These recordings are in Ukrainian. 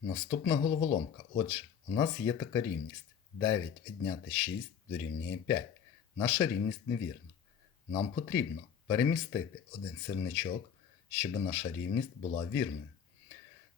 Наступна головоломка. Отже, у нас є така рівність. 9 відняти 6 дорівнює 5. Наша рівність невірна. Нам потрібно перемістити один сірничок, щоб наша рівність була вірною.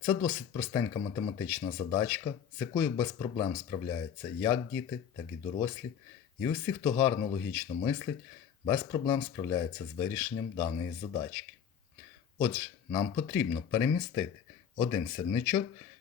Це досить простенька математична задачка, з якою без проблем справляються як діти, так і дорослі. І усі, хто гарно логічно мислить, без проблем справляються з вирішенням даної задачки. Отже, нам потрібно перемістити один сірничок,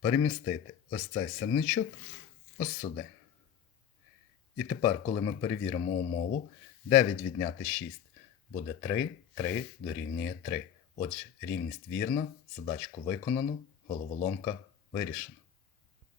перемістити ось цей сірничок ось сюди. І тепер, коли ми перевіримо умову, 9 відняти 6 буде 3, 3 дорівнює 3. Отже, рівність вірна, задачку виконано, головоломка вирішена.